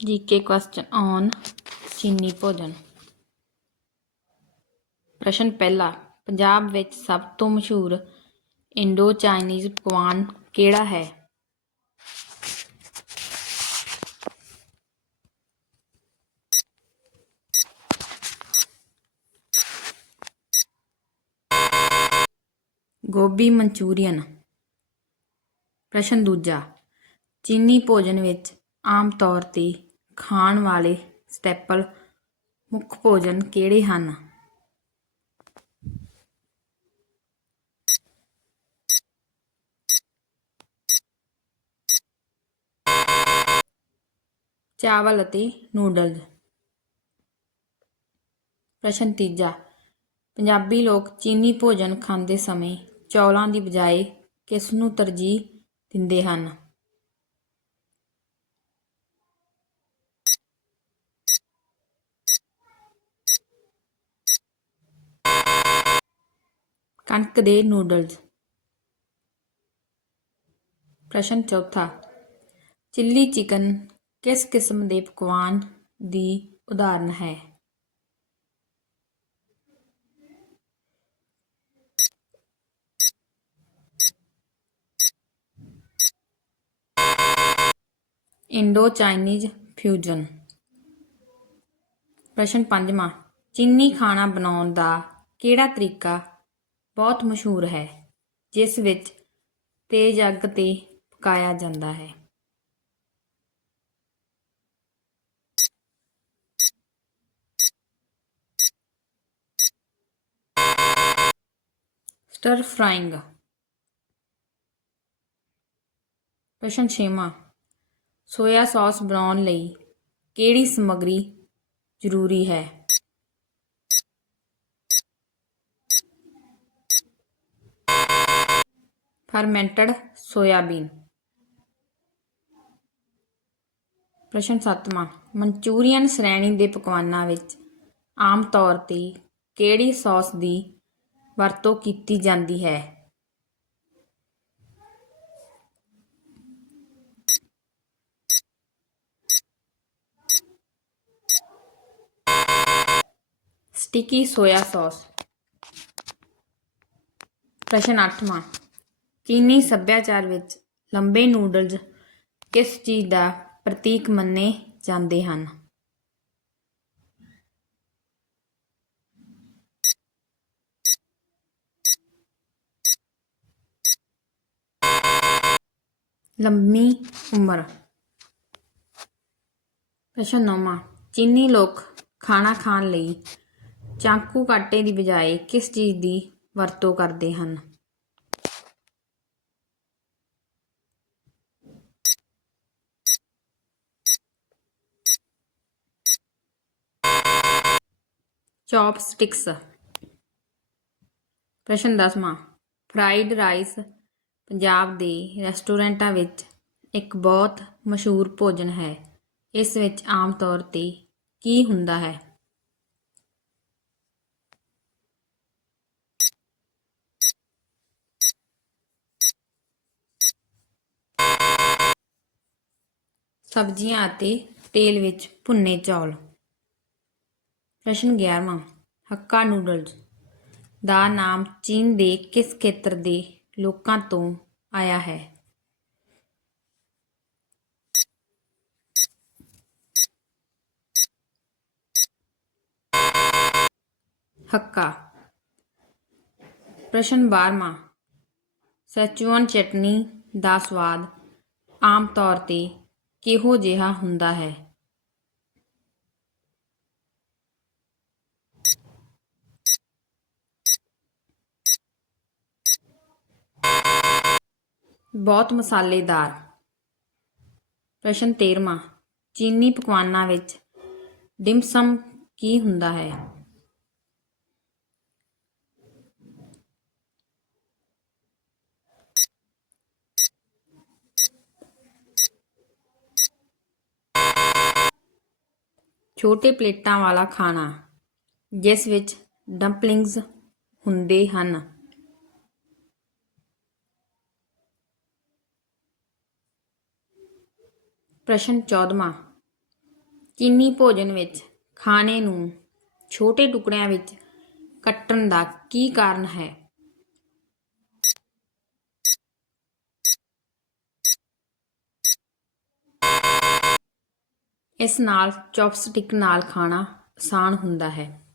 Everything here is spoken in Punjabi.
ਜੀਕੇ ਕੁਐਸਚਨ ਔਨ ਚੀਨੀ ਭੋਜਨ। ਪ੍ਰਸ਼ਨ ਪਹਿਲਾ, ਪੰਜਾਬ ਵਿੱਚ ਸਭ ਤੋਂ ਮਸ਼ਹੂਰ ਇੰਡੋ ਚਾਈਨੀਜ਼ ਪਕਵਾਨ ਕਿਹੜਾ ਹੈ? ਗੋਭੀ ਮਨਚੂਰੀਅਨ। ਪ੍ਰਸ਼ਨ ਦੂਜਾ, ਚੀਨੀ ਭੋਜਨ ਵਿੱਚ ਆਮ ਤੌਰ ਤੇ ਖਾਣ ਵਾਲੇ ਸਟੈਪਲ ਮੁੱਖ ਭੋਜਨ ਕਿਹੜੇ ਹਨ? ਚਾਵਲ ਅਤੇ ਨੂਡਲਜ਼ ਪ੍ਰਸ਼ਨ ਤੀਜਾ, ਪੰਜਾਬੀ ਲੋਕ ਚੀਨੀ ਭੋਜਨ ਖਾਂਦੇ ਸਮੇਂ ਚੌਲਾਂ ਦੀ ਬਜਾਏ ਕਿਸ ਨੂੰ ਤਰਜੀਹ ਦਿੰਦੇ ਹਨ? ਕਣਕ ਦੇ ਨੂਡਲਜ਼। ਪ੍ਰਸ਼ਨ ਚੌਥਾ, ਚਿੱਲੀ ਚਿਕਨ ਕਿਸ ਕਿਸਮ ਦੇ ਪਕਵਾਨ ਦੀ ਉਦਾਹਰਨ ਹੈ? Indo Chinese fusion. ਪ੍ਰਸ਼ਨ ਪੰਜਵਾਂ, ਚੀਨੀ ਖਾਣਾ ਬਣਾਉਣ ਦਾ ਕਿਹੜਾ ਤਰੀਕਾ ਬਹੁਤ ਮਸ਼ਹੂਰ ਹੈ, ਜਿਸ ਵਿੱਚ ਤੇਜ਼ ਅੱਗ ਤੇ ਪਕਾਇਆ ਜਾਂਦਾ ਹੈ। ਸਟਰ ਫਰਾਈਂਗ ਪ੍ਰਸ਼ਨ ਛੇਵਾਂ, ਸੋਇਆ ਸੌਸ ਬਣਾਉਣ ਲਈ ਕਿਹੜੀ ਸਮੱਗਰੀ ਜ਼ਰੂਰੀ ਹੈ? Fermented soybean. ਪ੍ਰਸ਼ਨ ਸੱਤਵਾਂ, ਮਨਚੂਰੀਅਨ ਸ਼੍ਰੇਣੀ ਦੇ ਪਕਵਾਨਾਂ ਵਿੱਚ ਆਮ ਤੌਰ ਤੇ ਕਿਹੜੀ ਸੌਸ ਦੀ ਵਰਤੋਂ ਕੀਤੀ ਜਾਂਦੀ ਹੈ? Sticky soya sauce. ਪ੍ਰਸ਼ਨ 8ਵਾਂ ਚੀਨੀ ਸੱਭਿਆਚਾਰ ਵਿੱਚ ਲੰਬੇ ਨੂਡਲਜ਼ ਕਿਸ ਚੀਜ਼ ਦਾ ਪ੍ਰਤੀਕ ਮੰਨੇ ਜਾਂਦੇ ਹਨ? ਲੰਮੀ ਉਮਰ। ਪ੍ਰਸ਼ਨ ਨੌਵਾਂ, ਚੀਨੀ ਲੋਕ ਖਾਣਾ ਖਾਣ ਲਈ ਚਾਕੂ ਕਾਟੇ ਦੀ ਬਜਾਏ ਕਿਸ ਚੀਜ਼ ਦੀ ਵਰਤੋਂ ਕਰਦੇ ਹਨ? ਚੌਪਸਟਿਕਸ। ਪ੍ਰਸ਼ਨ ਦਸਵਾਂ। ਫਰਾਈਡ ਰਾਈਸ ਪੰਜਾਬ ਦੇ ਰੈਸਟੋਰੈਂਟਾਂ ਵਿੱਚ ਇੱਕ ਬਹੁਤ ਮਸ਼ਹੂਰ ਭੋਜਨ ਹੈ। ਇਸ ਵਿੱਚ ਆਮ ਤੌਰ ਤੇ ਕੀ ਹੁੰਦਾ ਹੈ? ਸਬਜ਼ੀਆਂ ਅਤੇ ਤੇਲ ਵਿੱਚ ਭੁੰਨੇ ਚੌਲ। ਪ੍ਰਸ਼ਨ 11ਵਾਂ ਹੱਕਾ ਨੂਡਲਜ਼। ਦਾ ਨਾਮ ਚੀਨ ਦੇ ਕਿਸ ਖੇਤਰ ਦੇ ਲੋਕਾਂ ਤੋਂ ਆਇਆ ਹੈ? ਹੱਕਾ। ਪ੍ਰਸ਼ਨ 12ਵਾਂ ਸੈਚੂਅਨ ਚਟਨੀ ਦਾ ਸਵਾਦ ਆਮ ਤੌਰ ਤੇ ਕਿਹੋ ਜਿਹਾ ਹੁੰਦਾ ਹੈ? ਬਹੁਤ ਮਸਾਲੇਦਾਰ। ਪ੍ਰਸ਼ਨ 13ਵਾਂ ਚੀਨੀ ਪਕਵਾਨਾਂ ਵਿੱਚ ਡਿਮਸਮ ਕੀ ਹੁੰਦਾ ਹੈ? ਛੋਟੇ ਪਲੇਟਾਂ ਵਾਲਾ ਖਾਣਾ, ਜਿਸ ਵਿੱਚ ਡੰਪਲਿੰਗਸ ਹੁੰਦੇ ਹਨ। ਪ੍ਰਸ਼ਨ 14ਵਾਂ ਚੀਨੀ ਭੋਜਨ ਵਿੱਚ ਖਾਣੇ ਨੂੰ ਛੋਟੇ ਟੁਕੜਿਆਂ ਵਿੱਚ ਕੱਟਣ ਦਾ ਕੀ ਕਾਰਨ ਹੈ? ਇਸ ਨਾਲ ਚੌਪਸਟਿਕ ਨਾਲ ਖਾਣਾ ਆਸਾਨ ਹੁੰਦਾ ਹੈ।